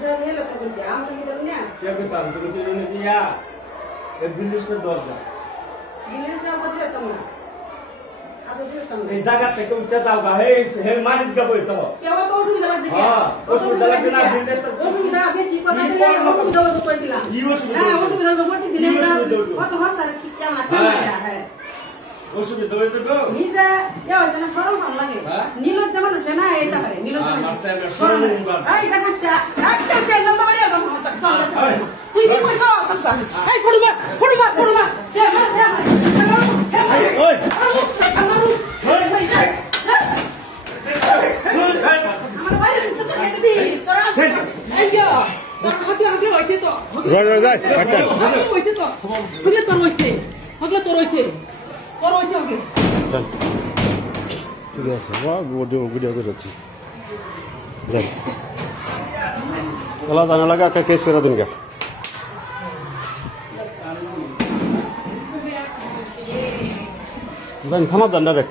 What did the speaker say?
क्या बता रहे हो तो ने दिया एक दिल्ली से दौड़ जा এই জায়গা থেকে উঠতে যাওগা হে মালিক গাবো তো কেবা তো উঠি যাবা দেখে হ্যাঁ অসুবিধা লাগে না বিজনেসটা অসুবিধা বেশি কথা দিলে অসুবিধা তো কই দিলাম কি অসুবিধা হ্যাঁ অসুবিধা তো করতে দিলে না কত হাজার কি কেমন হ্যাঁ অসুবিধা হইতো তো নিজে এ হইছে না সরল ভালো লাগে নীলজ যেমন সে না এইটা পারে নীলজ সরল মুবাদ এই দেখাচ্ছা একটা চেন নাম্বার মারিয়া দাও তুই কি কইছ এই ফড়ুমা দে ওই जाने लगा का केस करा दूंगा थमा दंडा रे